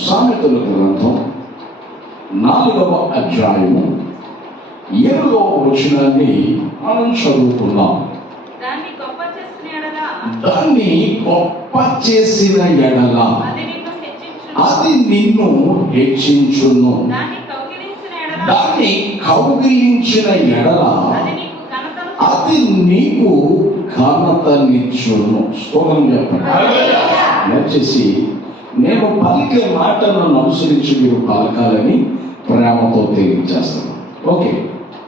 సామెతల గ్రంథం 4వ అధ్యాయము 7వ వచనాన్ని మనం చదువుతున్నాం. దాన్ని గొప్ప చేసిన ఎడల అది నిన్ను హెచ్చించును, దాన్ని కౌగిలించిన ఎడల అది నీకు ఘనతనిచ్చును. స్తోత్రం చెప్పండి. దయచేసి నేను పలికే మాటలను అనుసరించి మీరు పలకాలని ప్రేమతో తెలియజేస్తాను. ఓకే,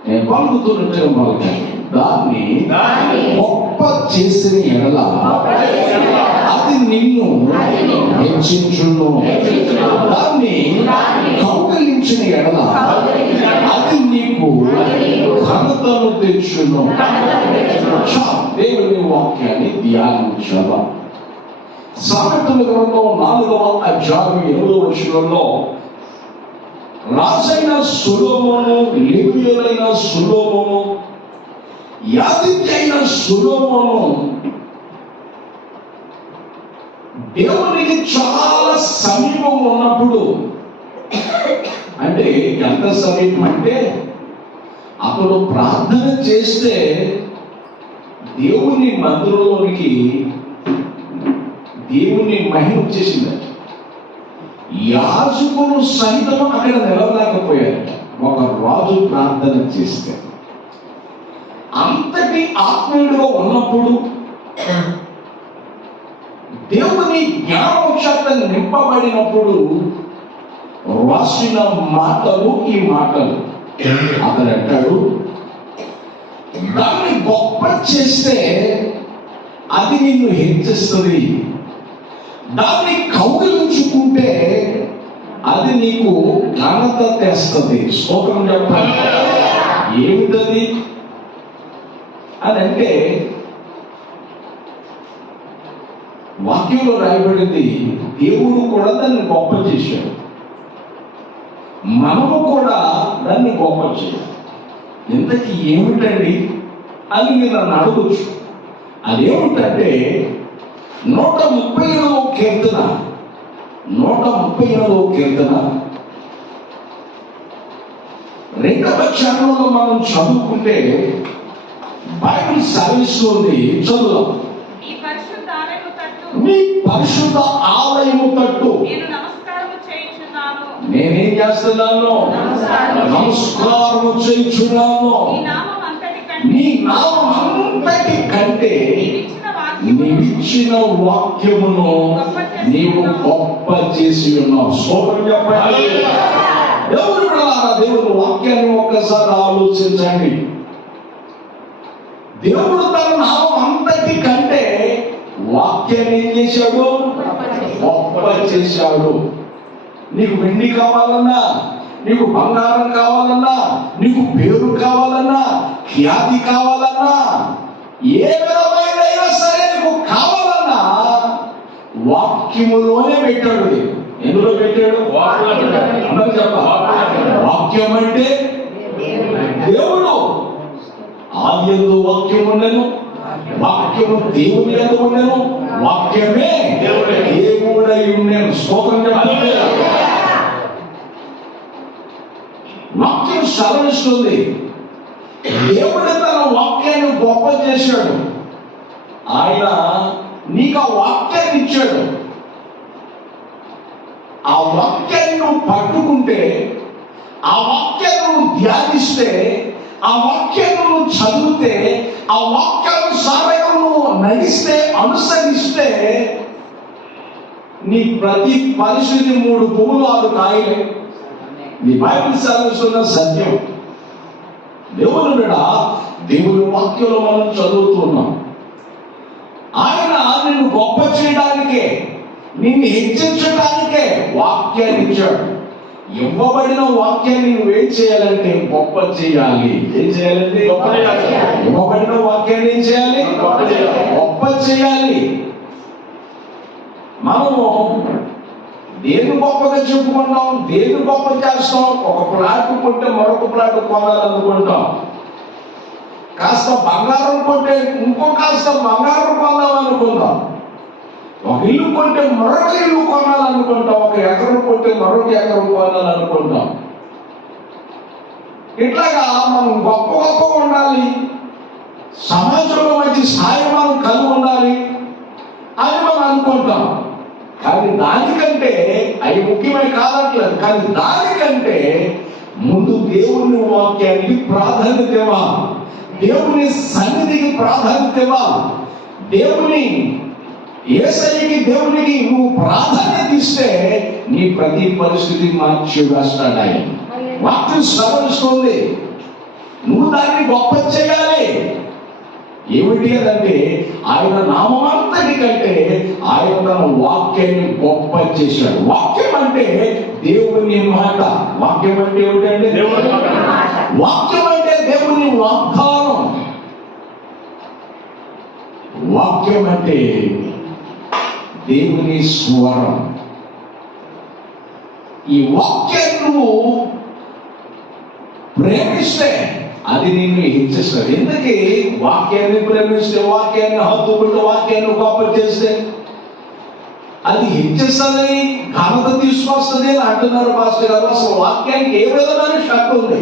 నేను పలుకుతున్నట్టుగా పలకాలి. దాన్ని గొప్ప చేసిన ఎడల అది నిన్ను హెచ్చించును, దాన్ని కౌగిలించిన ఎడల అది నీకు ఘనతను తెచ్చును. దేవుని వాక్యాన్ని ధ్యానించాలి. సామెతల గ్రంథం 4వ అధ్యాయం 8వ వచనంలో రాజైన సొలొమోను, లేవీయులైన సొలొమోను, యాజకుడైన అయిన సొలొమోను దేవునికి చాలా సమీపం ఉన్నప్పుడు, అంటే ఎంత సమీపం అంటే అతడు ప్రార్థన చేస్తే దేవుని మందిరంలోనికి దేవుని మహిమ వచ్చేసిందట. యాజకులు సైతం అక్కడ నిలవలేకపోయారట ఒక రాజు ప్రార్థన చేస్తే. అంతటి ఆత్మీయుడుగా ఉన్నప్పుడు దేవుని జ్ఞానం చేత నింపబడినప్పుడు రాసిన మాటలు ఈ మాటలు. అతడు అంటాడు, దాన్ని గొప్ప చేస్తే అది నిన్ను హెచ్చిస్తుంది, దాన్ని కౌగిలించుకుంటే అది నీకు ఘనత తెస్తుంది. స్తోత్రం చెప్పండి. ఏమిటది అని అంటే వాక్యంలో రాయబడింది, దేవుడు కూడా దాన్ని గొప్ప చేశాడు, మనము కూడా దాన్ని గొప్ప చేయాలి. ఇంతకీ ఏమిటండి అని మీరు నన్ను అడగచ్చు. అదేమిటంటే 138వ కీర్తన 2వ చరణంలో మనం చదువుకుంటే బైబిల్ సర్వీస్లోని చదువుదాం. నీ పరిశుద్ధ ఆలయము తట్టు నేనేం చేస్తున్నాను? నమస్కారము చేయుచున్నాను. నీ నామం అంతటి కంటే నీవిచ్చిన వాక్యమును నీవు గొప్ప చేసి ఉన్నావు. స్తోత్రం చెప్పండి. దేవుని వాక్యాన్ని ఒక్కసారి ఆలోచించండి. దేవుడు తన నామం అంతటి కంటే వాక్యాన్ని ఏం చేశాడు? గొప్ప చేశాడు. నీకు వెండి కావాలన్నా, నీకు బంగారం కావాలన్నా, నీకు పేరు కావాలన్నా, ఖ్యాతి కావాలన్నా, ఏ విధమైనైనా సరే నీకు కావాలన్నా వాక్యములోనే పెట్టాడు. ఎందులో పెట్టాడు? వాక్యం అంటే దేవుడు. ఆదియందు వాక్యం ఉండెను, వాక్యము దేవుని యందు ఉండెను, వాక్యమే దేవుడై ఉండెను. స్తోత్రం చెప్పండి. వాక్యం సెలవిస్తుంది, దేవుడు తన వాక్యాన్ని గొప్ప చేశాడు. ఆయన నీకు ఆ వాక్యాన్ని ఇచ్చాడు. ఆ వాక్యాన్ని నువ్వు పట్టుకుంటే, ఆ వాక్యాన్ని నువ్వు ధ్యానిస్తే, ఆ వాక్యాన్ని నువ్వు చదివితే, ఆ వాక్యానుసారంగా నువ్వు నడిస్తే, అనుసరిస్తే నీ ప్రతి పరిస్థితి 3 పువ్వులు 6 కాయలే. నీ బైబిల్ సెలవిస్తున్న సత్యం. దేవుని బిడ్డ, దేవుని వాక్యంలో మనం చదువుతున్నాం. ఆయన నిన్ను గొప్ప చేయడానికే, నిన్ను హెచ్చించడానికే వాక్యాన్ని ఇచ్చాడు. ఇవ్వబడిన వాక్యాన్ని నువ్వేం చేయాలంటే గొప్ప చేయాలి. ఏం చేయాలంటే ఇవ్వబడిన వాక్యాన్ని ఏం చేయాలి? గొప్ప చేయాలి. మనము దేని గొప్పగా చెప్పుకుంటాం, దేని గొప్ప చేస్తాం. ఒక ప్లాట్ కొంటే మరొక ప్లాట్ కొనాలనుకుంటాం. కాస్త బంగారం కొంటే ఇంకో కాస్త బంగారం కొనాలనుకుంటాం. ఒక ఇల్లు కొంటే మరొక ఇల్లు కొనాలనుకుంటాం. ఒక ఎకరం కొంటే ఎకరం కొనాలనుకుంటాం. ఇట్లాగా మనం గొప్పగా ఉండాలి, సమాజంలో మంచి స్థాయి మనం కలిగి ఉండాలి అని మనం అనుకుంటాం. కానీ దానికంటే అవి ముఖ్యమైన కాదట్లేదు, కానీ దానికంటే ముందు దేవుని వాక్యానికి ప్రాధాన్యత ఇవ్వాలి, దేవుని సన్నిధికి ప్రాధాన్యత ఇవ్వాలి. దేవుని యేసయ్యకి దేవునికి నువ్వు ప్రాధాన్యత ఇస్తే నీ ప్రతి పరిస్థితి మార్చి వేస్తాడాయి. వాక్యం సవరిస్తుంది, నువ్వు దాన్ని గొప్ప చేయాలి. ఏమిటి అదంటే ఆయన నామంతటి కంటే ఆయన తన వాక్యాన్ని గొప్ప చేశాడు. వాక్యం అంటే దేవుని మాట. వాక్యం అంటే ఏమిటంటే దేవుని మాట. వాక్యం అంటే దేవుని వాగ్దానం. వాక్యం అంటే దేవుని స్వరం. ఈ వాక్యాన్ని నువ్వు ప్రేమిస్తే అది నిన్ను హెచ్చిస్తుంది. ఎందుకే వాక్యాన్ని ప్రేమిస్తే, వాక్యాన్ని హత్తుకుంటే, వాక్యాన్ని గొప్ప చేస్తే అది హెచ్చిస్తుంది, ఘనత తీసుకొస్తుంది అని అంటున్నారు పాస్టర్ గారు. అసలు వాక్యానికి ఏ విధమైన శక్తి ఉంది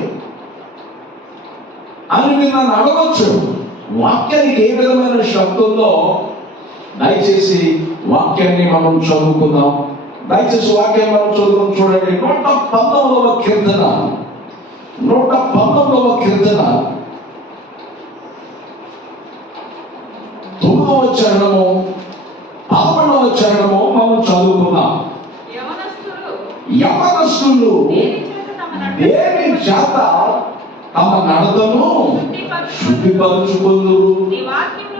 అని మీరు నన్ను అడగొచ్చు. వాక్యానికి ఏ విధమైన శక్తి ఉందో దయచేసి వాక్యాన్ని మనం చదువుకుందాం. దయచేసి వాక్యాన్ని మనం చదువుకుని చూడండి. 119వ కీర్తన, 119వ కీర్తన 9వ చరణము 11వ చరణము మనం చదువుకున్నాం. యవనస్తులు దేని చేత తమ నడతను శుద్ధిపరుచుకుందురు,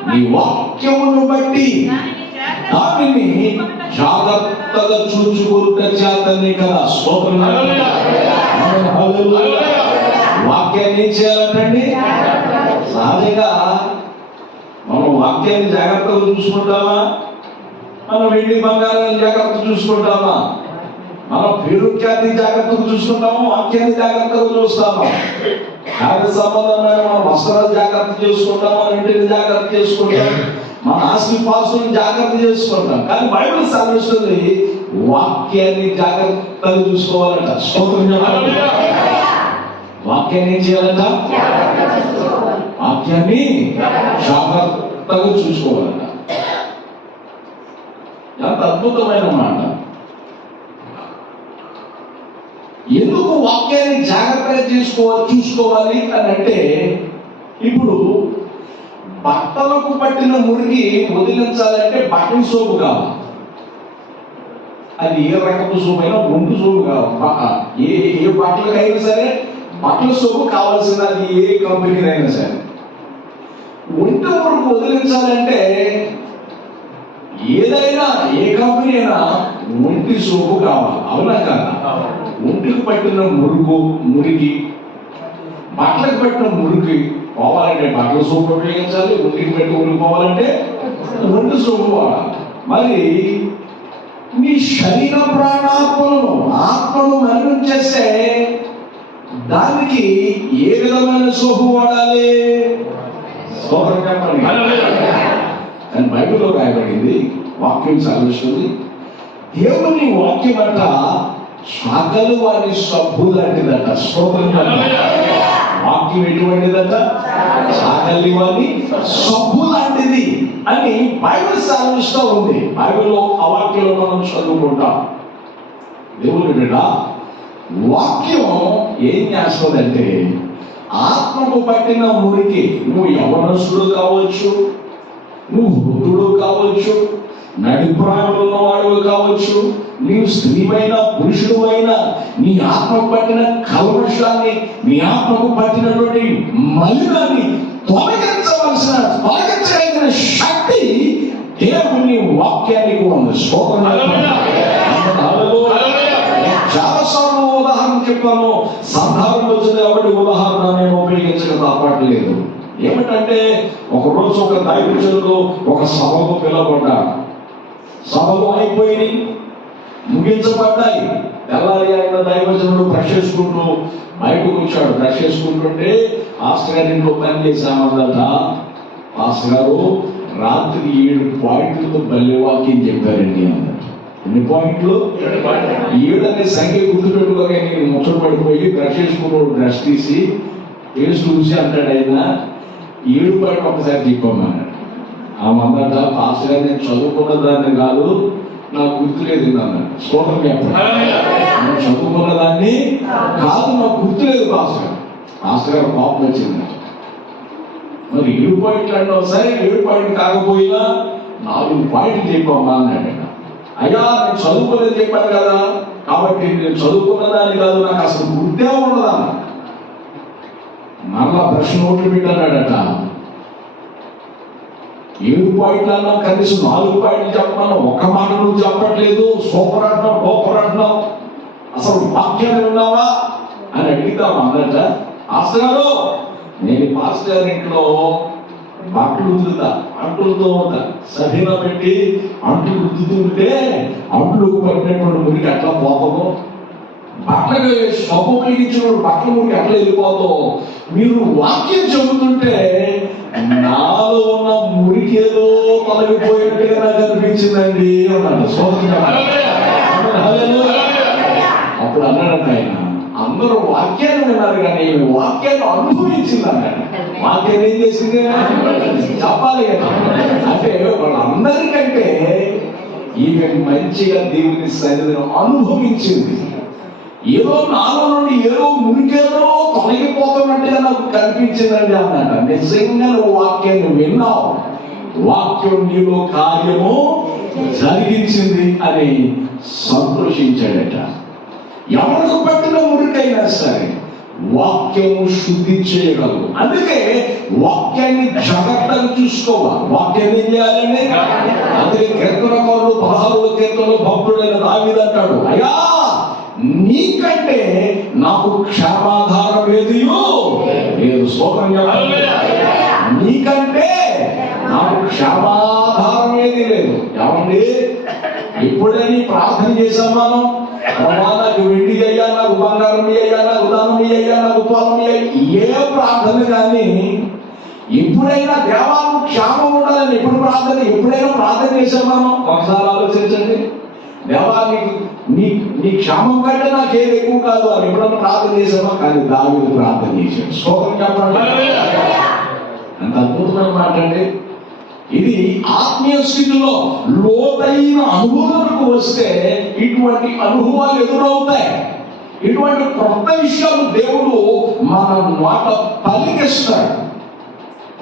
నీ వాక్యమును బట్టి దానిని జాగ్రత్తగా చూచుకుంట చేతనే కదా. స్తోత్రం. వాక్యాన్ని ఏం చేయాలంటండి? సహజంగా మనం వాక్యాన్ని జాగ్రత్తగా చూసుకుంటామా? మనం వెండి బంగారాన్ని జాగ్రత్త చూసుకుంటామా? మనం పేరు ఖ్యాతి జాగ్రత్తగా చూసుకుంటాము, వాక్యాన్ని జాగ్రత్తగా చూస్తాము. కార్య సంబంధమైన మన వస్త్రాలు జాగ్రత్త చేసుకుంటాం, మన ఇంటిని జాగ్రత్త చేసుకుంటాం, మన ఆస్తి పాస్తులను జాగ్రత్త చేసుకుంటాం. కానీ బైబిల్ సెలవిస్తుంది వాక్యాన్ని జాగ్రత్తగా చూసుకోవాలంట. స్తోత్రం చెప్పాలి. వాక్యాన్ని ఏం చేయాలంట? వాక్యాన్ని జాగ్రత్తగా చూసుకోవాలంట. ఎంత అద్భుతమైన మాట. ఎందుకు వాక్యాన్ని జాగ్రత్తగా చూసుకోవాలి అని అంటే, ఇప్పుడు బట్టలకు పట్టిన మురికి వదిలించాలంటే బట్టల సోపు కావాలి. అది ఏ రకపు సోపు అయినా ఒంటి సోపు కావాలి. ఏ బట్టలకైనా సరే బట్టల సోపు కావాల్సింది, అది ఏ కంపెనీ అయినా సరే. ఒంటి మురికి వదిలించాలంటే ఏదైనా ఏ కంపెనీ అయినా ఒంటి సోపు కావాలి, అవునా కాదా? ఒంటికి పట్టిన మురికి బట్టలకు పట్టిన మురికి పోవాలంటే బట్టల సోపు ఉపయోగించాలి, ఒంటికి పెట్టి మురికి పోవాలంటే ఒంటి సోపు పోవాలి. మరి మీ శరీర ఆత్మను మలినం చేస్తే దానికి ఏ విధమైన సోపు వాడాలి? సోదరు చెప్పండి. అని బైబిల్లో రాయబడింది, వాక్యం చదివిస్తుంది. దేవుని వాక్యం అంట సకలు వారి సబ్బు లాంటిదట. స్తోత్రం. వాక్యం ఎటువంటిదట? సకలి వారి సబ్బు లాంటిది అని బైబిల్ సెలవిస్తూ ఉంది. బైబిల్లో ఆ వాక్యంలో మనం చదువుకుంటాం. దేవుని బిడ్డ, వాక్యం ఏం చేస్తుందంటే ఆత్మకు పట్టిన మురికి, నువ్వు యవనస్తుడు కావచ్చు, నువ్వు వృద్ధుడు కావచ్చు, నడిప్రాయంలో వాడు కావచ్చు, నీవు స్త్రీవైనా పురుషుడు అయినా, నీ ఆత్మకు పట్టిన కల్మషాన్ని, నీ ఆత్మకు పట్టినటువంటి మలినాన్ని తొలగించగలిగిన శక్తి దేవుని వాక్యానికి ఉంది. చాలాసార్లు ఉదాహరణ చెప్పాను, సందర్భం వచ్చింది కాబట్టి ఉదాహరణ నేను ఉపయోగించక తప్పట్లేదు. ఏమిటంటే, ఒకరోజు ఒక దైవజనుడు ఒక సభకు పిలవబడ్డాడు. సభలు అయిపోయి ముగించబడ్డాయి. తెల్లారి ఆయన దైవజనుడు బ్రష్ చేసుకుంటూ బయటకు వచ్చాడు. బ్రష్ చేసుకుంటుంటే పాస్టర్ గారి ఇంట్లో పని చేశామన్నట. పాస్టర్ గారు రాత్రి 7 పాయింట్లతో బల్లె వాక్యం చెప్పారండి అన్నట్టు. ఎన్ని పాయింట్లు? 7 అనే సంఖ్య గుర్తుపెట్టుకోగా నేను ముచ్చట పడిపోయి బ్రష్ చేసుకున్నాడు. బ్రష్ తీసి వేసి చూసి అంటాడు ఆయన 7 పాయింట్ ఒకసారి చెప్పమన్నాడు. ఆ మందట పాస్ గారు నేను చదువుకున్న దాన్ని కాదు, నాకు గుర్తులేదు అన్నాడు. స్తోత్రం చెప్పండి. నేను చదువుకున్న దాన్ని కాదు, నాకు గుర్తులేదు పాస్టర్ గారు కోపం వచ్చింది. మరి 7 పాయింట్లు అంటావు సరే, 7 పాయింట్ కాకపోయినా 4 పాయింట్లు చెప్పమ్మా అన్నాడు. అయ్యా నేను చదువుకోలేదు చెప్పాను కదా, కాబట్టి నేను చదువుకున్న దాన్ని కాదు, నాకు అసలు గుర్తే ఉండదా. మరలా ప్రశ్న నోట్లు పెట్టాడట. 7 పాయింట్లు అన్నా, కనీసం 4 పాయింట్లు చెప్పమన్నా, ఒక్క మాట నువ్వు చెప్పట్లేదు. సూపర్ అంటున్నావు, గోపర్ అంటున్నావు, అసలు వాక్యాలు ఉన్నావా అని అడిగితాం అన్నట. పాస్టర్ గారు, నేను పాస్టర్ గారి ఇంట్లో బట్టలు ఉతుకుతా, అంటులతో ఉంటా, సహీనా పెట్టి అంట్లు ఉతుకుతూ ఉంటే అంట్లు పట్టినటువంటి మురికి ఎట్లా పోతామో, బట్టలకి సబ్బు ఉపయోగించిన బట్టల మురికి ఎట్లా వెళ్ళిపోతాం, మీరు వాక్యం చెబుతుంటే నాలో ఉన్న మురికి ఏదో తొలగిపోయినట్టుగా నాకు అనిపించిందండి అన్నాడు. అప్పుడు అన్నాడంట ఆయన, అందరూ వాక్యాన్ని విన్నారు కానీ వాక్యాన్ని అనుభవించింది అన్నాడు. వాక్యం ఏం చేసింది చెప్పాలి కదా. అంటే వాళ్ళందరికంటే ఈమె మంచిగా దేవుని సన్నిధిని అనుభవించింది. ఏదో నాలో నుండి ఏదో మురికేదో తొలగిపోతున్నట్టుగా నాకు కనిపించిందండి అన్నాడు. నిజంగా నువ్వు వాక్యాన్ని విన్నావు, వాక్యం నీలో కార్యము జరిగించింది అని సంతోషించాడట. ఎవరికి పట్టిన మురికైనా సరే వాక్యము శుద్ధి చేయగలదు. అందుకే వాక్యాన్ని జాగ్రత్తగా చూసుకోవాలి. వాక్యాన్ని ఏం చేయాలండి? అందుకే కీర్తనకారుడు 16వ కీర్తనలో భక్తుడైన దావీదు అంటాడు, అయ్యా నీకంటే నాకు క్షేమాధారం ఏదియో లేదు. స్తోత్రం చెప్పండి. నీకంటే నాకు క్షేమాధారం ఏది లేదు. ఏమండి, ఎప్పుడైనా ప్రార్థన చేశాం మనం, నాకు వెండి అయ్యా, నాకు బంగారం అయ్యా, నాకు దానం అయ్యా, నాకు పొలం ఏ ప్రార్థన కానీ ఎప్పుడైనా దేవాలకు క్షేమం ఉండాలని ఎప్పుడైనా ప్రార్థన చేశాం మనం? ఒకసారి ఆలోచించండి. దేవా నీ క్షేమం కంటే నాకు ఏది ఎక్కువ కాదు అని ఎప్పుడైనా ప్రార్థన చేశామో? కానీ దావీదు ప్రార్థన చేశాడు. స్తోత్రం చెప్పండి. అంత అద్భుతమైన మాట అండి ఇది. ఆత్మీయ స్థితిలో లోతైన అనుభవాలకు వస్తే ఇటువంటి అనుభవాలు ఎదురవుతాయి. ఇటువంటి కొత్త విషయాలు దేవుడు మన మాట పలికిస్తాడు.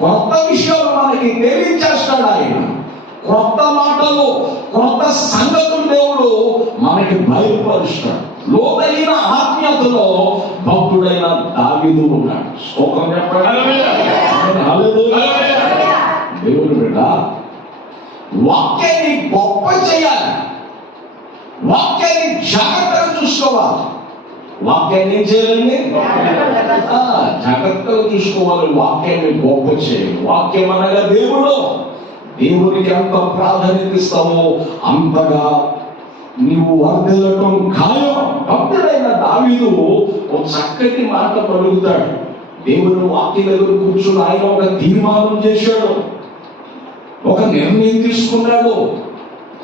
కొత్త విషయాలు మనకి తెలియచేస్తాడు ఆయన. కొత్త మాటలు, కొత్త సంగతులు దేవుడు మనకి బయలుపరుస్తాడు. లోతైన ఆత్మీయతలో భక్తుడైన దావీదు ఉన్నాడు. స్తోత్రం చెప్పండి. హల్లెలూయా. దేవుని బిడ్డ, వాక్యాన్ని గొప్ప చేయాలి, వాక్యాన్ని జాగ్రత్తగా చూసుకోవాలి. వాక్యాన్ని ఏం చేయాలండి? జాగ్రత్తగా చూసుకోవాలి. వాక్యాన్ని గొప్ప చేయాలి. వాక్యం అనగా దేవుడు. దేవునికి ఎంత ప్రాధాన్యత ఇస్తావో అంతగా నీవు వర్ధిల్లటం ఖాయం. భక్తుడైన దావీదు ఒక చక్కటి మాట పలుకుతాడు. దేవుని వాక్యం దగ్గర కూర్చుని ఆయన ఒక తీర్మానం చేశాడు, ఒక నిర్ణయం తీసుకున్నాడు,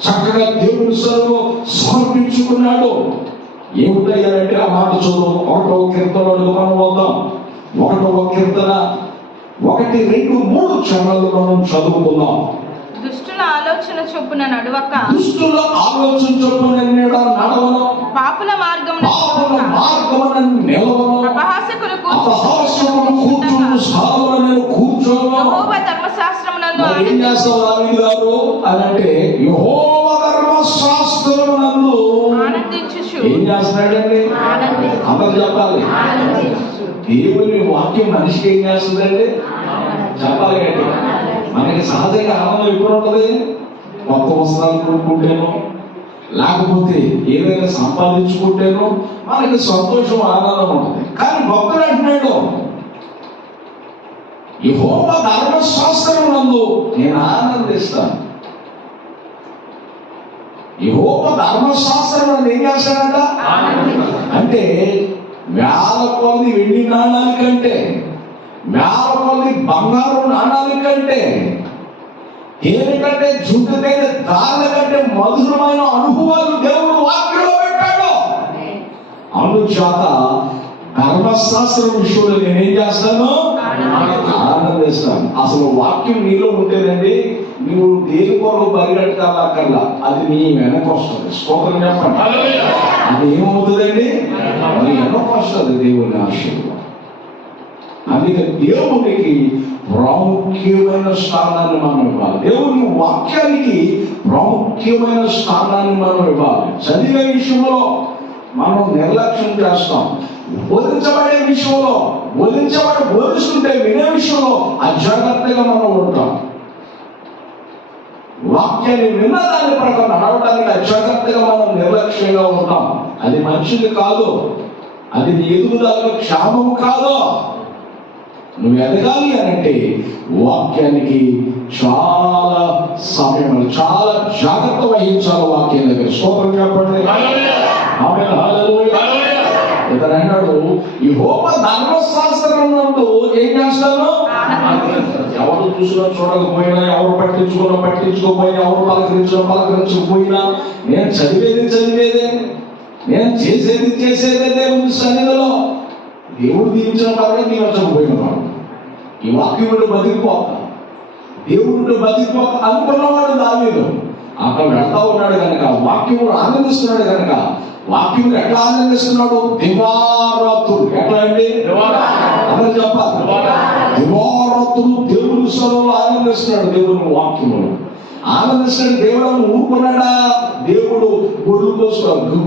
చక్కగా దేవుని సన్నిధిలో సమర్పించుకున్నాడు. ఏమిటయ్యారంటే ఆ మాట చదువు. 1వ కీర్తనలో మనం వద్దాం. 1వ కీర్తన 1, 2, 3 క్షణాలు మనం చదువుకుందాం. దుష్టుల ఆలోచన చొప్పున నడవక, దుష్టుల ఆలోచన చొప్పున నడవను, పాపుల మార్గమున నిలవను, అపహాసకులు కూర్చుని స్థానంలో నేను కూర్చోను. యెహోవా ధర్మశాస్త్రమునందు ఏం చేస్తావు దావీదు గారు అని అంటే, యెహోవా ధర్మశాస్త్రమునందు ఆనందించుచు. ఏం చేస్తున్నాడండి? అందరూ చెప్పాలి. దేవుని వాక్యం మనిషికి ఏం చేస్తుందండి? చెప్పాలి కండి. మనకి సహజంగా ఆనందం ఎప్పుడు ఉంటుంది? కొత్త వస్త్రాలు కొనుక్కుంటేనో, లేకపోతే ఏదైనా సంపాదించుకుంటేనో మనకి సంతోషం, ఆనందం ఉంటుంది. కానీ భక్తుడు అంటున్నాడు, యెహోవా ధర్మశాస్త్రమునందు నేను ఆనందిస్తాను. యెహోవా ధర్మశాస్త్రం ఏం చేస్తాడంట అంటే, వేల కొద్ది వెండి నాణాల కంటే, వేల కొద్ది బంగారు నాణాల కంటే దేనికంటే జుట్టుకైన దారుల కంటే మధురమైన అనుభవాలు దేవుడు వాక్యంలో పెట్టాడు. అందుచేత ధర్మశాస్త్రం విషయంలో నేనేం చేస్తాను? ఆనందిస్తాను. అసలు వాక్యం నీలో ఉంటేనండి నువ్వు దేని కొరకు పరిగెట్టాలక్కర్లా, అది నీ వెనక వస్తుంది. స్తోత్రం చెప్పండి. అది ఏమవుతుందండి? అది వెనక వస్తుంది దేవుని ఆశీర్వాదం. అందుకే దేవునికి ప్రాముఖ్యమైన స్థానాన్ని మనం ఇవ్వాలి. దేవుని వాక్యానికి ప్రాముఖ్యమైన స్థానాన్ని మనం ఇవ్వాలి. చదివే విషయంలో మనం నిర్లక్ష్యం చేస్తాం. బోధించబడే విషయంలో బోధిస్తుంటే వినే విషయంలో అజాగ్రత్తగా మనం ఉంటాం. వాక్యాన్ని విన్న దాని ప్రకారం నడవడానికి అజాగ్రత్తగా మనం నిర్లక్ష్యంగా ఉంటాం. అది మనిషికి కాదు, అది ఎదుగుదలకు క్షేమం కాదు. నువ్వు ఎదగాలి అనంటే వాక్యానికి చాలా సమయం, చాలా జాగ్రత్త వహించాలి. వాక్యం దగ్గర స్తోత్రం చెప్పండి. ఇతను అన్నాడు, ఈ హోమ ధర్మశాస్త్రం నందు ఏం చేస్తాను? ఎవరు చూసినా చూడకపోయినా, ఎవరు పట్టించుకోకపోయినా, ఎవరు పలకరించకపోయినా, నేను చదివేదే, నేను చేసేదే దేవుని సన్నిధిలో. దేవుడు దీవించిన వాడే దీవించకపోయిన వాడు. ఈ వాక్యం బతికిపోతా, దేవుడు బతికిపోతా అనుకున్నవాడు దావీదు. అక్కడ వెళ్తా ఉన్నాడు కనుక, వాక్యములు ఆనందిస్తున్నాడు కనుక. వాక్యం ఎట్లా ఆనందిస్తున్నాడు? దివారాత్రులు. ఎట్లా అండి? అందరూ చెప్పాలి. దివారాత్రులు దేవుని సభలో ఆనందిస్తున్నాడు. దేవుని వాక్యములు ఆనందిస్తున్నాడు. దేవుడు ఊరుకున్నాడా? దేవుడు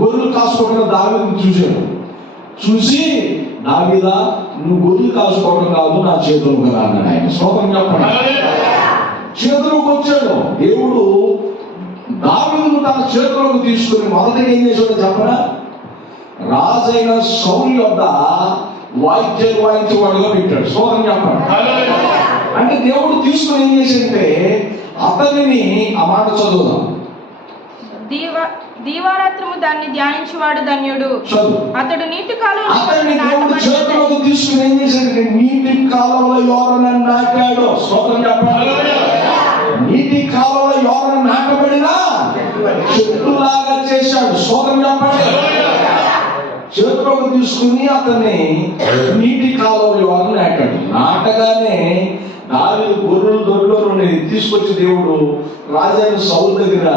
గొర్రెలు కాసుకోవడం దావీదుని చూశాడు. చూసి, దావీదా నువ్వు గొర్రెలు కాసుకోవడం కాదు, నా చేతులకు రా అన్నాడు ఆయన. స్తోత్రం చెప్పండి. చేతులకు వచ్చాడు దేవుడు. దావీదును తన చేతులకు తీసుకుని మొదటిగా ఏం చేశాడో చెప్పనా? రాజైన సౌలు యొద్ద వాయిద్యాలు వాయించేవాడుగా పెట్టాడు. స్తోత్రం చెప్పండి. అంటే దేవుడు తీసుకుని ఏం చేసింటే అతనిని, ఆ మాట చదువుదాం. దీవారాత్రము దాన్ని ధ్యానించువాడు ధన్యుడు. అతడు నీటి కాలంలో దేవుడు చేతులకు తీసుకుని ఏం చేశాడు? నీటి కాలంలో యోరను నాటాడు. స్తోత్రం చెప్పండి. నీటి కాలంలో యోరను నాటబడినా చెట్టులాగా చేశాడు. స్తోత్రం చెప్పండి. చేతులకు తీసుకుని అతన్ని నీటి కాలంలో యోరను నాటాడు. నాటగానే దావీదు గొర్రెలు దొడ్లో నుండి తీసుకొచ్చి దేవుడు రాజైన సౌలు దగ్గర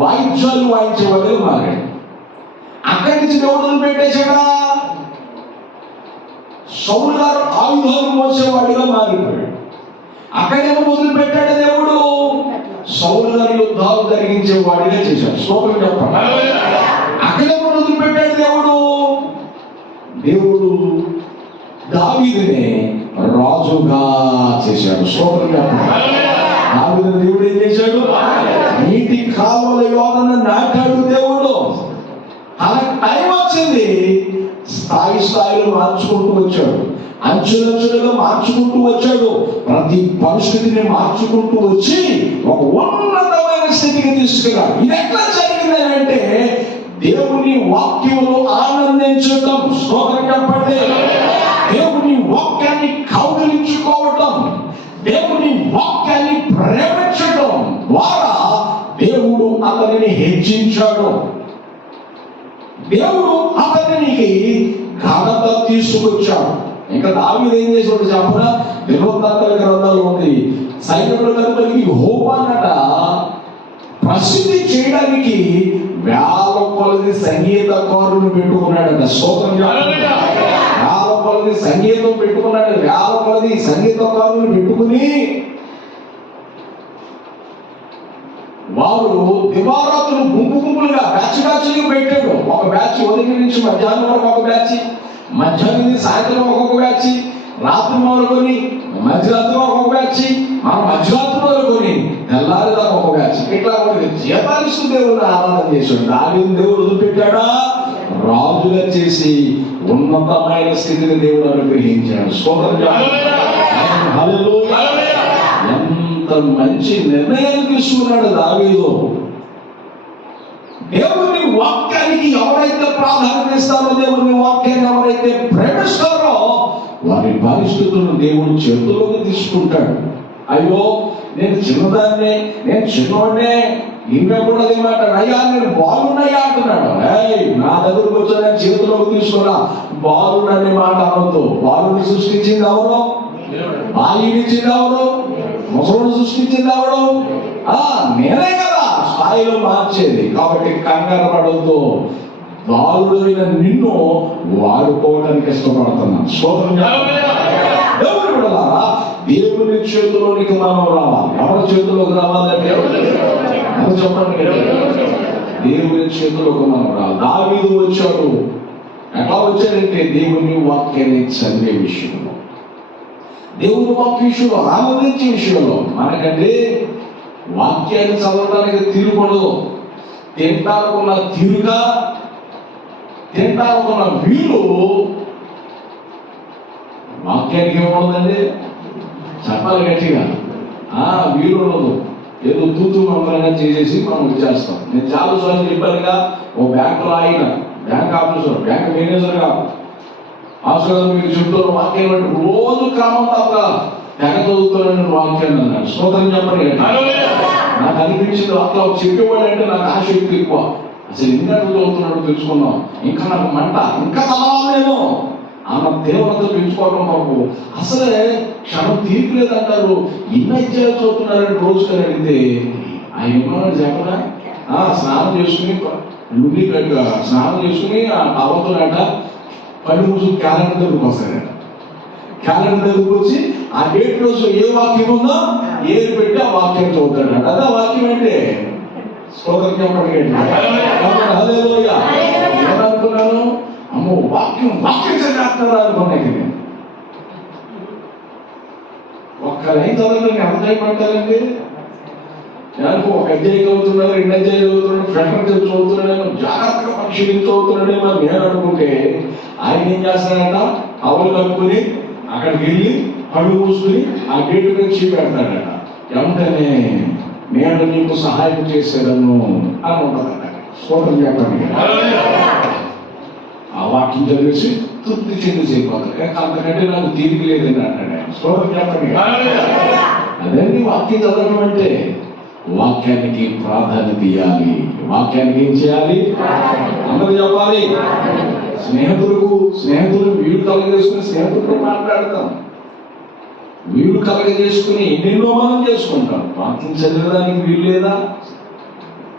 వాయిద్యాలు వాయించేవాడుగా మారాడు. అక్కడి నుంచి దేవుడు పెట్టేశాడా? సౌలు గారు ఆయుధాలు మోసేవాడిగా మారిపోయాడు. అక్కడేమో మొదలు పెట్టాడు దేవుడు, సౌలు గారు యుద్ధాలు జరిగించేవాడిగా చేశాడు. స్తోత్రం చెప్పండి. అక్కడేమో మొదలు పెట్టాడు దేవుడు దావీదునే రాజుగా చేశాడు. స్తోత్రం చెప్పండి. దావీదుని దేవుడు ఏం చేశాడు? నీటి కాలువల యోరను నాటాడు దేవుడు. అలా టైం వచ్చింది, స్థాయిలో మార్చుకుంటూ వచ్చాడు, అంచులంచులుగా మార్చుకుంటూ వచ్చాడు, ప్రతి పరిస్థితిని మార్చుకుంటూ వచ్చి ఒక ఉన్నతమైన స్థితికి తీసుకున్నాడు. ఇది ఎట్లా జరిగింది అంటే దేవుని వాక్యములు ఆనందించడం. స్తోత్రం చెప్పండి. దేవుని వాక్యాన్ని కౌగిలించుకోవటం, దేవుని వాక్యాన్ని ప్రేమించడం ద్వారా దేవుడు అతనిని హెచ్చించాడు. దేవుడు అతనికి ఘనత తీసుకొచ్చాడు. ఇంకా దావీదు ఏం చేసాడు చెప్పనా? దినవృత్తాంతాల గ్రంథాలు ఉంది. సైన్యముల కనుకకి యెహోవానట ప్రసిద్ధి చేయడానికి వేల కొలది సంగీతకారులు పెట్టుకున్నాడట. స్తోత్రం చెప్పండి. వేల కొలది సంగీతం పెట్టుకున్నాడు. వేల కొలది సంగీతకారులు పెట్టుకుని వారు దివారాత్రులు గుంపులుగా బ్యాచ్లుగా పెట్టాడు. ఒక బ్యాచ్ ఉదయం నుంచి మధ్యాహ్నం వరకు ఒక బ్యాచ్, మధ్యాహ్నం నుంచి సాయంత్రం ఒక్కొక్క బ్యాచ్, రాత్రి మొదలుకొని మధ్యరాత్రి ఒక్కొక్క బ్యాచ్, మధ్యరాత్రి మొదలుకొని తెల్లారి దాకా ఒక బ్యాచ్. ఇట్లా జీతాలిస్తూ దేవుడిని ఆరాధన చేశాడు. దావీదుని దేవుడు వదిలిపెట్టాడా? రాజుగా చేసి ఉన్నతమైన స్థితిని దేవుడు అనుగ్రహించాడు. ఎంత మంచి నిర్ణయాలు తీసుకున్నాడు దావీదు. దేవుని వాక్యానికి ఎవరైతే ప్రాధాన్యత ఇస్తారో, దేవుని వాక్యాన్ని ఎవరైతే ప్రేమిస్తారో వారి పరిస్థితులను దేవుడు చేతుల్లోకి తీసుకుంటాడు. అయ్యో నేను చిన్నదాన్నే, నేను చిన్నవాడినే, ఇంకా కూడా ఏమంటాడు, అయ్యా నేను బాగున్నాయా అంటున్నాడు. నా దగ్గరకు వచ్చా నేను చేతిలోకి తీసుకున్నా, బాలుడనే మాట అనొద్దు. బాలుని సృష్టించింది ఎవరు? బాలినిచ్చింది ఎవరు? ముసలుడు సృష్టించింది ఎవరు? నేనే కదా స్థాయిలో మార్చేది. కాబట్టి కంగారు పడవద్దు. బాలుడైన నిన్ను వాడుకోవడానికి ఇష్టపడుతున్నాను. స్తోత్రం. దేవుని బిడ్డలారా, దేవుని చేతిలోనికి మనం రావాలి. ఎవరి చేతిలోకి రావాలంటే చెప్పండి, దేవుని చేతిలోకి మనం రావాలి. దావీదు వచ్చాడు. ఎట్లా వచ్చాడంటే దేవుని వాక్యాన్ని చదివే విషయంలో, దేవుని వాక్య విషయంలో, ఆనందించే విషయంలో. మనకంటే వాక్యాన్ని చదవడానికి తిరుగుడదు. తింటానుకున్న తిరుగా, తింటానుకున్న వీలు వాక్యానికి ఏముండదండి? చెప్పాలి గట్టిగా. వీలు ఉండదు. ఏదో తూతూ మంత్రంగా చేసేసి మనం వచ్చేస్తాం. నేను చాలా సార్లు చెప్పానుగా, ఓ బ్యాంకులో ఆయన బ్యాంక్ ఆఫీసర్, బ్యాంక్ మేనేజర్ గా ఆఫీసర్ మీకు చెప్తున్న వాక్యం బట్టి రోజు క్రమం తప్ప తెగ చదువుతున్నాను వాక్యాన్ని అన్నాడు. స్తోత్రం చెప్పండి. నాకు అనిపించింది అట్లా చెప్పేవాడు అంటే నాకు ఆశ ఎక్కువ. అసలు ఇంకా చదువుతున్నాడు తెలుసుకున్నాం, ఇంకా నాకు మంట, ఇంకా చదవాలేమో అన్న తీవ్రత పెంచుకోవడం మాకు అసలే క్షణం తీర్పులేదంటారు. ఇన్ని అధ్యాయాలు చదువుతున్నారని రోజుకి అడిగితే ఆయన ఏమన్నాడు చెప్పనా? స్నానం చేసుకుని లుంగి స్నానం చేసుకుని ఆ టవలతోనట పని రోజు క్యాలెండర్ దగ్గరకు వస్తాడట. క్యాలెండర్ దగ్గరకు వచ్చి ఆ డేట్ రోజు ఏ వాక్యం ఉందో ఏది పెట్టి ఆ వాక్యం చదువుతాడట. అదే వాక్యం అంటే స్తోత్రం చెప్పండి. ఏమనుకున్నాను, అమ్మో వాక్యం చదివేస్తారా అనుకున్నాయి. ఒక్క లైన్ చదవడానికి ఎంత టైం పడతారండి? దానికి ఒక అధ్యాయం చదువుతున్నాడు, 2 అధ్యాయాలు చదువుతున్నాడు, ఫ్రెండ్ చదువుతున్నాడు, జాగ్రత్తగా పరిశీలించి చదువుతున్నాడేమో నేను అనుకుంటే ఆయన ఏం చేస్తాడట, అవలు కప్పుకుని అక్కడికి వెళ్ళి కళ్ళు మూసుకుని ఆ గేటు మీద చీపెడతాడట. వెంటనే నేను నీకు సహాయం చేసేదను అని ఉంటుందట. స్తోత్రం చెప్పండి. ఆ వాక్యం చదివేసి తృప్తి చెంది చేయకపోతాడు. అంతకంటే నాకు తీరిక లేదని అంటాడు ఆయన. స్తోత్రం చెప్పండి. అదండి వాక్యం చదవడం అంటే. వాక్యానికి ప్రాధాన్యత ఇవ్వాలి. వాక్యానికి ఏం చేయాలి? అందరూ చెప్పాలి. స్నేహితులు వీలు కలగజేసుకుని స్నేహితులతో మాట్లాడతాం. వీలు కలగజేసుకుని ఎన్నెన్నో మనం చేసుకుంటాం. వాక్యం చదివడానికి వీలు లేదా?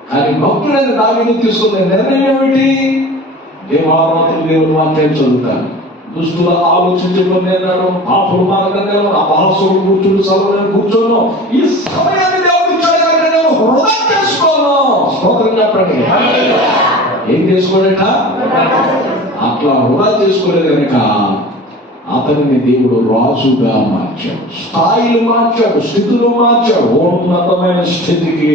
కానీ భక్తులైన దావీదు తీసుకున్న నిర్ణయం ఏమిటి? దేవారాత్రులు దేవుని వాక్యాన్ని చదువుతాను. దుస్తుల ఆలోచించబడి అన్నాడు, పాపులు మార్గంగా అపహాసుడు కూర్చుని సభలో కూర్చోను. ఈ సమయాన్ని దేవుడు ఇచ్చాడు, నేను వృధా చేసుకోను. స్తోత్రం చెప్పండి. ఏం చేసుకోడట? అట్లా వృధా చేసుకోలేదు కనుక అతనిని దేవుడు రాజుగా మార్చాడు, స్థాయిలు మార్చాడు, స్థితులు మార్చాడు. ఉన్నతమైన స్థితికి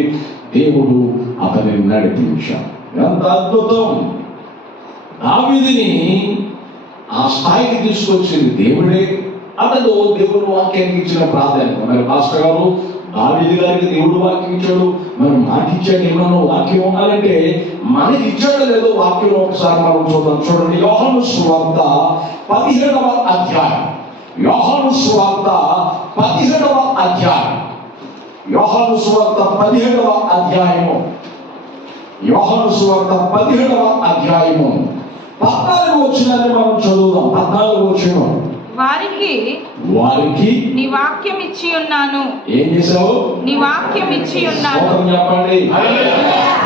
దేవుడు అతనిని నడిపించాడు. ఎంత అద్భుతం! దావీదుని ఆ స్థాయికి తీసుకొచ్చింది దేవుడే. అతడు దేవుడు వాక్యానికి ఇచ్చిన ప్రాధాన్యత. మరి పాస్టర్ గారు దావీదు గారికి దేవుడు వాక్యం ఇచ్చాడు, మరి మాకు ఇచ్చాడు. ఏమన్నా వాక్యం ఉండాలంటే మనకి ఇచ్చాడో లేదో వాక్యం ఒకసారి మనం చూద్దాం. చూడండి, యోహాను సువార్త 17వ అధ్యాయం. యోహాను సువార్త 17వ అధ్యాయం. యోహాను సువార్త 17వ అధ్యాయము. యోహాను సువార్త 17వ అధ్యాయము 14వ వచనాన్ని మనం చదువుదాం. 14వ వచనం. వారికి నీ వాక్యం ఇచ్చి ఉన్నాను. ఏం చేశావు? నీ వాక్యం ఇచ్చి ఉన్నాను. చెప్పండి.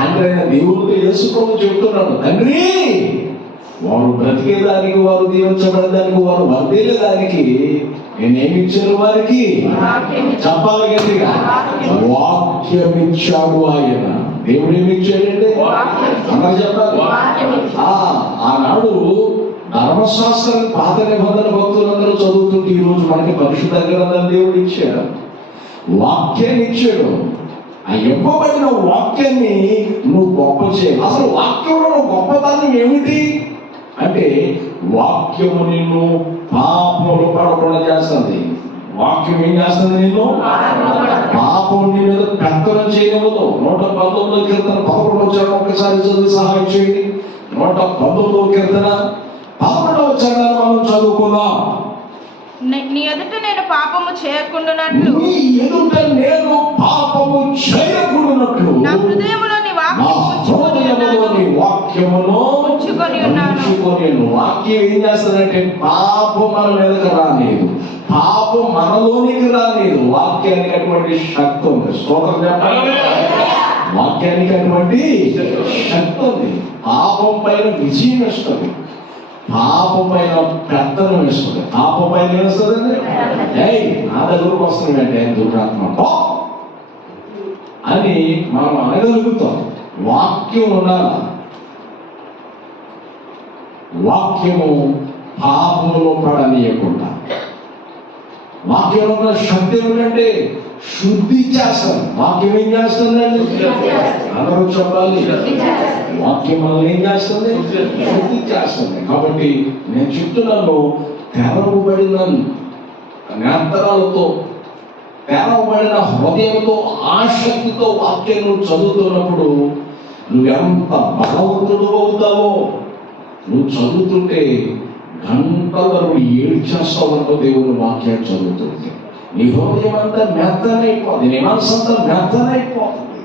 అంటే దేవుడితో యేసుప్రభువు చెప్తున్నాడు, తండ్రి వారు బ్రతికేదానికి, వారు దీవించబడడానికి, వారు వర్ధిల్లేదానికి నేనేమి ఇచ్చాను వారికి? చెప్పాలి గట్టిగా. వాక్యం ఇచ్చాడు ఆయన. దేవుడు ఏమి ఇచ్చాడంటే అందరూ చెప్పాలి. ఆనాడు ధర్మశాస్త్రాన్ని పాత నిబంధన భక్తులందరూ చదువుతుంటే ఈ రోజు మనకి పరిశుద్ధ గ్రంథాన్ని దేవుడు ఇచ్చాడు, వాక్యాన్ని ఇచ్చాడు. ఆ ఇవ్వబడిన వాక్యాన్ని నువ్వు గొప్ప చేయాలి. అసలు వాక్యంలో నువ్వు గొప్పతనం ఏమిటి అంటే, వాక్యము నిన్ను పాపములు పడకుండా చేస్తుంది. వాక్యం ఏం చేస్తుంది? నిన్ను పాపం నీ మీద పెత్తనం చేయవద్దు. 119వ కీర్తన 11వ వచనం ఒక్కసారి చదివి సహాయం చేయండి. 119వ కీర్తన 11వ వచనాన్ని మనం చదువుకుందాం. నీ ఎదుట నేను పాపము చేయకుండునట్లు నీ ఎదుట నేను పాపము చేయకూడనట్లు నా హృదయములోని నా వాక్యము వాక్యమును ఉంచుకొని ఉన్నాను. వాక్యం ఏం చేస్తుందంటే పాపం మన మీదకి రాలేదు, పాపం మనలోనికి రాలేదు. వాక్యానికి అటువంటి శక్తి ఉంది. స్తోత్రం చెప్పండి. వాక్యానికి అటువంటి శక్తి ఉంది. పాపం పైన విజయం ఇస్తుంది, పాపం పైన పెత్తనం వేస్తుంది. పాపం పైన వేస్తుందండి. నా దగ్గరకు వస్తుందంటే దురాత్మ అని మనం అనగలుగుతాం. వాక్యం ఉండాలి. వాక్యము పాపములో పడనీయకుండా. వాక్యంలో ఉన్న శక్తి ఏమిటంటే శుద్ధి చేస్తాను. వాక్యం ఏం చేస్తుందండి? అందరూ చెప్పాలి. వాక్యం మనల్ని ఏం చేస్తుంది? శుద్ధి చేస్తుంది. కాబట్టి నేను చెప్తున్నాను, తెరవబడిన నేత్రాలతో, తెరవబడిన హృదయంతో, ఆసక్తితో వాక్యం చదువుతున్నప్పుడు నువ్వెంత బలవంతుడు అవుతావో. నువ్వు చదువుతుంటే గంటల వరకు ఏడ్చేస్తావు దేవుని వాక్యాన్ని చదువుతుంది. నీ హృదయం అంతా మెత్తనైపోతుంది, నీ మనసు అంతా మెత్తనైపోతుంది.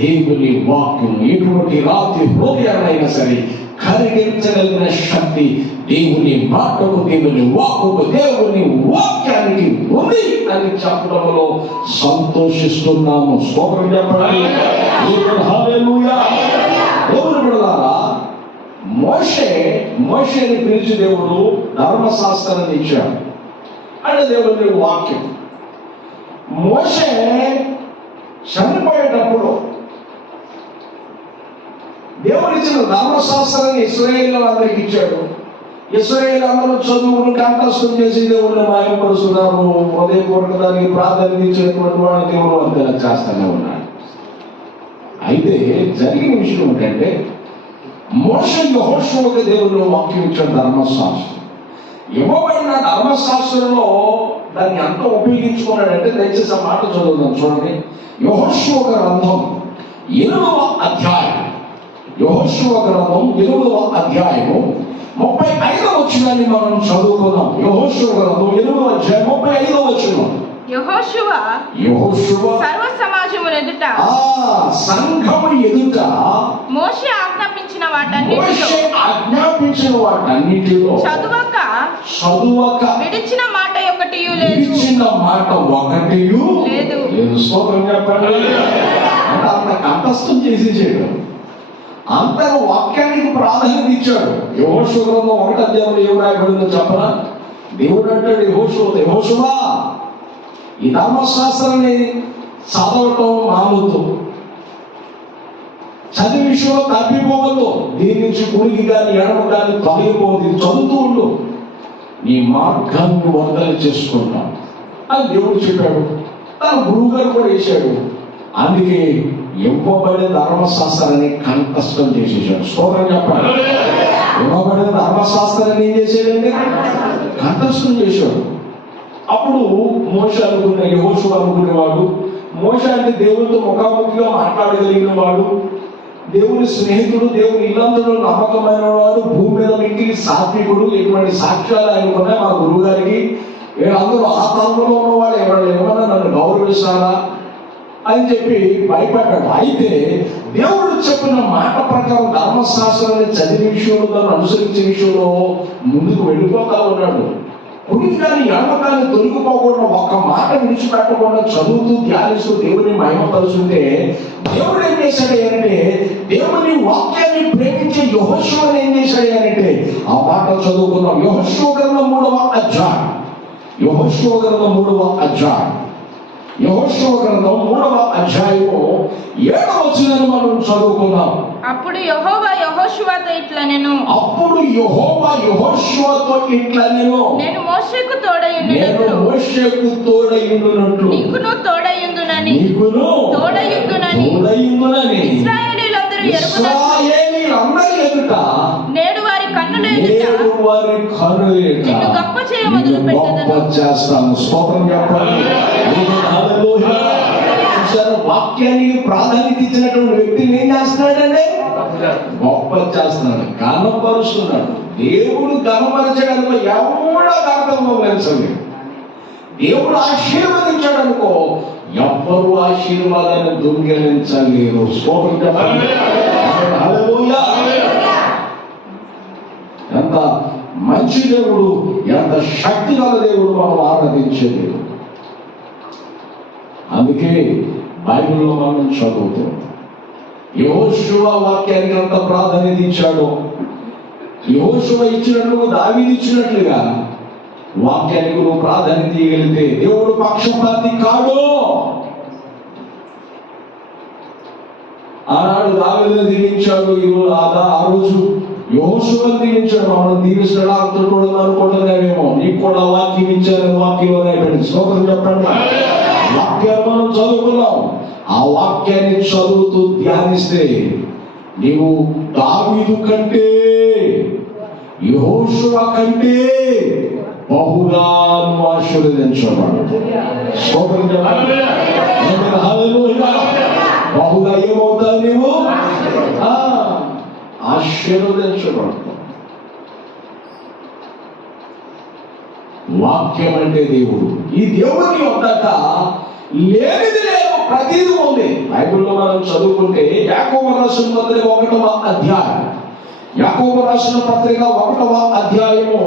దేవుని వాక్యం ఎటువంటి రాత్రి హృదయాన్నైనా సరే కరిగించగలిగిన శక్తి దేవుని మాటకు, దేవుని వాక్కుకు, దేవుని వాక్యానికి ఉంది అని చెప్పడంలో సంతోషిస్తున్నాము. స్తోత్రం చెప్పండి. హల్లెలూయా. దేవుని బిడ్డలారా, మోషేని పిలిచి దేవుడు ధర్మశాస్త్రాన్ని ఇచ్చాడు. అంటే దేవుని వాక్యం. మోషే చనిపోయేటప్పుడు దేవుడు ఇచ్చిన ధర్మశాస్త్రాన్ని ఇశ్రాయేలీయులందరికీ ఇచ్చాడు. ఇశ్రాయేలీయులందరూ చదువును కంఠస్థం చేసి దేవుడిని మాయపరుస్తున్నారు. హృదయపూర్వక దానికి ప్రాధాన్యత ఇచ్చేటువంటి వాడిని దేవుడు అంతేలా చేస్తూనే ఉన్నాడు. అయితే జరిగిన విషయం ఏంటంటే, మోషే యెహోషువకు దేవుడు వాక్యం ఇచ్చిన ధర్మశాస్త్రం ఇవ్వబడిన ధర్మశాస్త్రంలో దాన్ని ఎంత ఉపయోగించుకున్నాడంటే, దయచేసి ఆ మాట చదువుదాం. చూడండి, యెహోషువ గ్రంథం 8వ అధ్యాయం. యెహోషువ గ్రంథం 8వ అధ్యాయము 35వ వచనాన్ని మనం చదువుకుందాం. యెహోషువ గ్రంథం 8వ అధ్యాయం 35వ వచనం. యెహోషువ సర్వ సమాజము ఎదుట, సంఘము ఎదుట మోషే ఆజ్ఞాపించిన వాటన్నిటిలో చదువక విడిచిన మాట ఒకటియు లేదు. లేదు. స్తోత్రం చెప్పండి. అంటే అంత కంఠస్థం చేసేసాడు, అంత వాక్యానికి ప్రాధాన్యత ఇచ్చాడు. యెహోషువ గ్రంథం 1వ అధ్యాయంలో ఏం రాయబడిందో చెప్పనా? దేవుడు అంటాడు యెహోషువా, ఈ ధర్మశాస్త్రాన్ని చదవటం మానవద్దు, చదివి విషయంలో తప్పిపోవద్దు, దీని నుంచి కుడికి కానీ ఎడమ కానీ తొలగిపోవద్దు, చదువుతూ ఉండు, నీ మార్గాన్ని వందలు చేసుకుంటాం అని దేవుడు చెప్పాడు. తన గురువు గారు కూడా వేశాడు. అందుకే ఇవ్వబడిన ధర్మశాస్త్రాన్ని కంఠస్థం చేసేసాడు. స్తోత్రం చెప్పాలి. ఇవ్వబడిన ధర్మశాస్త్రాన్ని ఏం చేశాడంటే కంఠస్థం చేశాడు. అప్పుడు మోషే అనుకున్న, యెహోషువ అనుకునేవాడు, మోషే అంటే దేవునితో ముఖాముఖిగా మాట్లాడగలిగిన వాడు, దేవుని స్నేహితుడు, దేవుని ఇల్లందులో నమ్మకమైన వాడు, భూమి మీద మిక్కిలి సాత్వికుడు. ఎటువంటి సాక్ష్యాలు ఆయనకున్నాయి మా గురువు గారికి. అందరూ ఆ తరంలో ఉన్నవాడు ఎవరు ఏమన్నా నన్ను గౌరవిస్తారా అని చెప్పి భయపడ్డాడు. అయితే దేవుడు చెప్పిన మాట ప్రకారం ధర్మశాస్త్రాన్ని చదివే విషయంలో, దాన్ని అనుసరించే విషయంలో ముందుకు వెళ్ళిపోతా ఉన్నాడు. కుడికి కానీ ఎడమ కానీ తొలగిపోకుండా, ఒక్క మాట విడిచిపెట్టకుండా చదువుతూ ధ్యానిస్తూ దేవుని మహిమపరుస్తుంటే, దేవుడు ఏం చేశాడు అంటే, దేవుని వాక్యాన్ని ప్రేమించే యెహోషువని ఏం చేశాడు అంటే, ఆ మాట చదువుకున్నాం. యెహోషువ గ్రంథం 3వ అధ్యాయం. యెహోషువ గ్రంథం 3వ అధ్యాయం. యెహోషువ గ్రంథం 3వ అధ్యాయము 7వ వచనాన్ని మనం చదువుకుందాం. అప్పుడు యెహోవా యెహోషువతో ఇట్లా నేను నేను మోషేకు తోడయుండునట్లు నీకును తోడయుందునని ఇశ్రాయేలీయులందరూ ఎరుగుట నేడు వారి కన్నుల ఎదుట నిన్ను గొప్ప చేయ మొదలు పెట్టెదను. స్తోత్రం చెప్పండి. వాక్యానికి ప్రాధాన్యత ఇచ్చినటువంటి వ్యక్తిని ఏం చేస్తున్నాడంటే గొప్ప చేస్తున్నాడు, గణపరుస్తున్నాడు. దేవుడు గణపరచడానికి ఎవడో అర్థం తెలుసండి. దేవుడు ఆశీర్వదించాడనుకో, ఎవ్వరూ ఆశీర్వాదాన్ని దొంగిలించలేరు. స్తోత్రం చెప్పండి. హల్లెలూయా. ఎంత మంచి దేవుడు, ఎంత శక్తి గల దేవుడు మనం ఆరాధించే దేవుడు. అందుకే బైబిల్లో మనం చదువుతాం, యెహోషువ వాక్యానికి ఎంత ప్రాధాన్యత ఇచ్చాడో, యెహోషువ ఇచ్చినట్లుగా దావీదు ఇచ్చినట్లుగా వాక్యానికి నువ్వు ప్రాధాన్యత ఇవ్వగలిగితే దేవుడు పక్షపాతి కాడు. ఆనాడు దావీదును దీవించాడు, ఆ రోజు యెహోషువను దీవించాడు. మమ్మల్ని దీవిస్తాడు అంతటో అనుకుంటున్నావేమో, నీకు కూడా వాక్యం ఇచ్చారని వాక్యంలో రాయబడింది. స్తోత్రం చెప్పండి. వాక్యాన్ని మనం చదువుకున్నాం. ఆ వాక్యాన్ని చదువుతూ ధ్యానిస్తే నీవు దావీదు కంటే, యెహోషువ కంటే బహుగా ఆశీర్వదించబడు. స్తోత్రం చెప్పండి. హల్లెలూయా. బహుగా ఏమవుతావు నీవు? ఆశీర్వదించబడు. వాక్యం అంటే దేవుడు. ఈ దేవుని యొద్దట లేనిది లేదు, ప్రతిదీ ఉంది. బైబిల్లో మనం చదువుకుంటే యాకోబు రాసిన పత్రిక 1వ అధ్యాయం, యాకోబు రాసిన పత్రిక 1వ అధ్యాయము,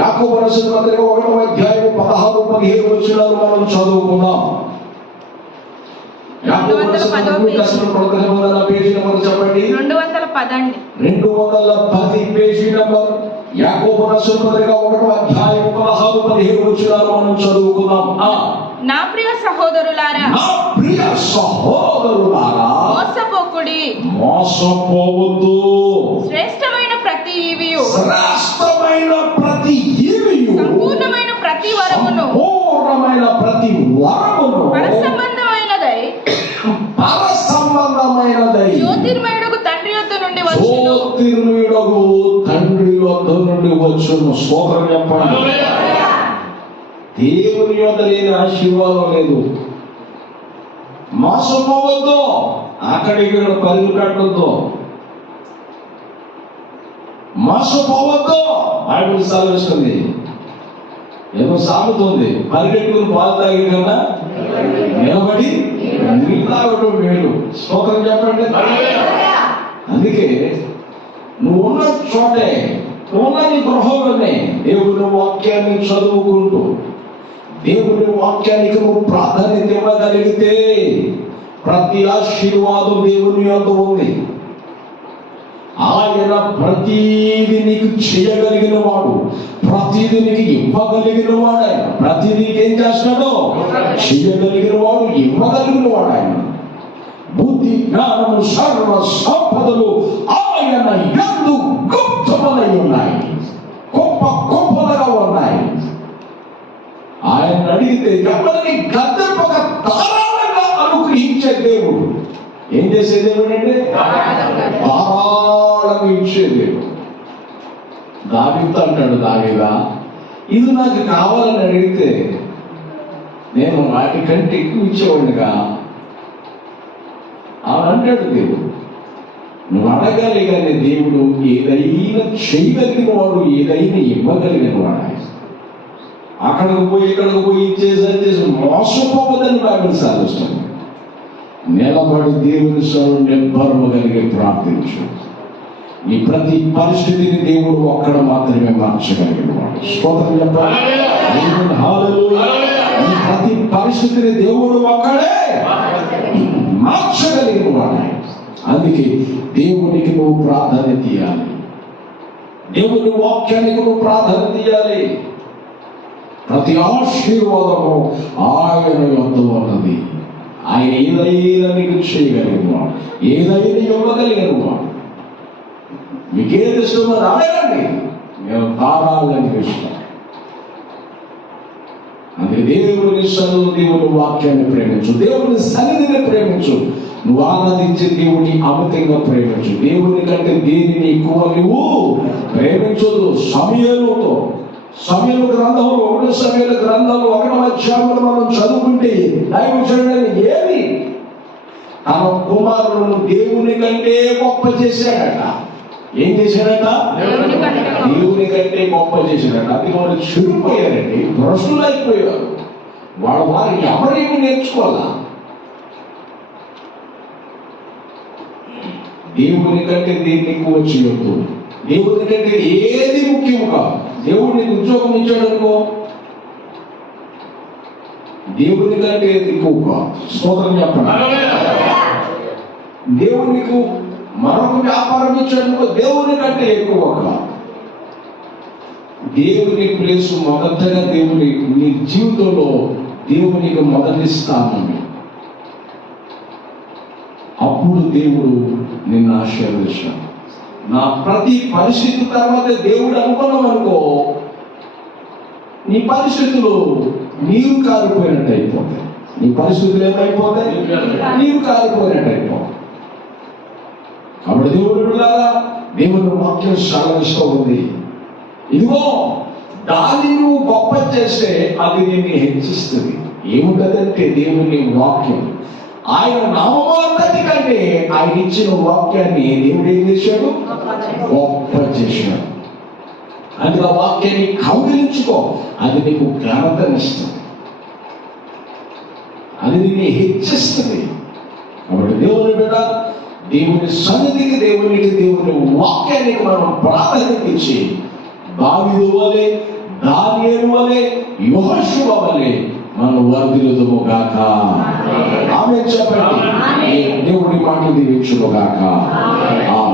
యాకోబు రాసిన పత్రిక 1వ అధ్యాయం 16-17 వచనాలు మనం చదువుకున్నాం. యాకోబు రాసిన పేజీ నెంబర్ చెప్పండి. 210 పేజీ నెంబర్. యాకోబు రాసిన పత్రిక 1వ అధ్యాయం 16-17 వచనాలు మనం చదువుకున్నాం. నా ప్రియ సహోదరులారా, మోసపోవద్దు. శ్రేష్టమైన ప్రతి ఈవియు, సంపూర్ణమైన ప్రతి వరమును, పరసంబంధమైనదై జ్యోతిర్మయుడగు తండ్రి యొద్ద నుండి వచ్చును. స్తోత్రం చెప్పండి. దేవుని యొద్ద లేని ఆశీర్వాదం లేదు. మోసపోవద్దు, అక్కడిక్కడ పరుగు కట్టొద్దు, మోసపోవద్దు. బైబిల్ సెలవిస్తుంది, ఏదో సాగుతుంది, పరిగెట్టుకుని పాలు తాగి కన్నా నిలబడి నీళ్ళు తాగడం మేలు. స్తోత్రం చెప్పండి. అందుకే నువ్వు ఉన్న చోటే, నువ్వున్న నీ గృహంలోనే దేవుని వాక్యాన్ని చదువుకుంటూ దేవుని వాక్యానికి నువ్వు ప్రాధాన్యత ఇవ్వగలిగితే ప్రతి ఆశీర్వాదం దేవుని యొక్క ఉంది. ఆయన ప్రతీది నీకు చేయగలిగిన వాడు, ప్రతీది నీకు ఇవ్వగలిగిన వాడు. ఆయన ప్రతిదీ ఏం చేస్తాడో చేయగలిగిన వాడు, ఇవ్వగలిగిన వాడు. ఆయన బుద్ధి జ్ఞానము సర్వ సంపదలు ఆయన యందు గుప్తములై ఉన్నాయి, గొప్ప గొప్పలుగా ఉన్నాయి. ఆయన అడిగితే ఎవరిని గద్దెపక ధారాళంగా అనుగ్రహించే దేవుడు. ఏం చేసే దేవుడు అంటే ధారాళంగా ఇచ్చే దేవుడు. దావీదు అంటాడు, దావీదా ఇది నాకు కావాలని అడిగితే నేను వాటికంటే ఎక్కువ ఇచ్చేవాడిగా. అని అంటాడు దేవుడు. నువ్వు అడగాలి కానీ దేవుడు ఏదైనా చేయగలిగిన వాడు, ఏదైనా ఇవ్వగలిగిన వాడు. అక్కడికి పోయి ఇక్కడికి పోయి ఇచ్చేసి మోసపోవద్దని బైబిల్ సాధిస్తుంది. నిలబడి దేవుని స్వరం నిర్భరము కలిగి ప్రార్థించు. నీ ప్రతి పరిస్థితిని దేవుడు ఒక్కడ మాత్రమే మార్చగలిగిన వాడు. స్తోత్రం చెప్పాలి. హల్లెలూయా. నీ ప్రతి పరిస్థితిని దేవుడు ఒక్కడే మార్చగలిగిన వాడు. అందుకే దేవునికి నువ్వు ప్రాధాన్యత ఇవ్వాలి, దేవుని వాక్యానికి నువ్వు ప్రాధాన్యత ఇవ్వాలి. ప్రతి ఆశీర్వాదము ఆయన యొద్ద ఉన్నది. ఆయన ఏదైనా నీకు చేయగలిగిన వాడు, ఏదైనా ఇవ్వగలిగిన వాడు. మీకేది ఇష్టమో రాలేదండి, నేను తారాలని ఇష్టం. అందుకే దేవుని సన్నిధి, దేవుని వాక్యాన్ని ప్రేమించు, దేవుని సన్నిధిని ప్రేమించు. నువ్వు ఆరాధించే దేవుని అమితంగా ప్రేమించు. దేవుని కంటే దేనిని ఎక్కువ నువ్వు ప్రేమించదు. సమయలు గ్రంథంలో 1 సమయల గ్రంథంలో 1వ అధ్యాయంలో మనం చదువుకుంటే దైవజనుడు ఏమి తన కుమారులను దేవుని కంటే గొప్ప చేశాడట. ఏం చేశాడట? దేవుని కంటే దేవుని కంటే గొప్ప చేశాడట. అది వాళ్ళు చెడిపోయారండి, భ్రష్టులు అయిపోయారు. వారు ఎవరేమి నేర్చుకోవాలా? దేవుని కంటే దేన్ని ఎక్కువ చేయొద్దు. దేవుని కంటే ఏది ముఖ్యం కాదు. దేవుడు నీకు ఉద్యోగం ఇచ్చాడు అనుకో, దేవుని కంటే ఎక్కువ కాదు. స్తోత్రం చెప్పండి. దేవుడు నీకు మరొక వ్యాపారం ఇచ్చాడు అనుకో, దేవుని కంటే ఎక్కువ కాదు. దేవుని ప్లేస్ మొదటగా దేవుని నీ జీవితంలో దేవునికి మొదటి స్థానం. అప్పుడు దేవుడు నిన్ను ఆశీర్వదించాడు. నా ప్రతి పరిస్థితి తర్వాత దేవుడు అనుకున్నాం అనుకో, నీ పరిస్థితులు నీరు కారిపోయినట్టు అయిపోతాయి. నీ పరిస్థితులు ఏమైపోతాయి? నీరు కారిపోయినట్టు అయిపోతాయి. కాబట్టి దేవుని వాక్యం చాలా ఇష్టం ఉంది. ఇదిగో దాన్ని నువ్వు గొప్ప చేస్తే అది నిన్ను హెచ్చిస్తుంది. ఏముంటదంటే దేవుని వాక్యం, ఆయన నామంతటి కంటే ఆయన ఇచ్చిన వాక్యాన్ని దేవుడు ఏం చేశాడు? గొప్ప చేశాడు. అందుకే ఆ వాక్యాన్ని కౌగిలించుకో, అది నీకు ఘనతనిస్తుంది, అది నిన్ను హెచ్చిస్తుంది. కాబట్టి దేవుని బిడ్డ, దేవుని సన్నిధికి, దేవుని వాక్యానికి మనం ప్రాధాన్యత ఇచ్చి దావీదు వలె, దానియేలు వలె, యెహోషువ వలె మనం వర్ధిల్లుదుము గాక. ఆమేన్ చెప్పండి. దేవుడి మాటలు దీవించును గాక. ఆమేన్.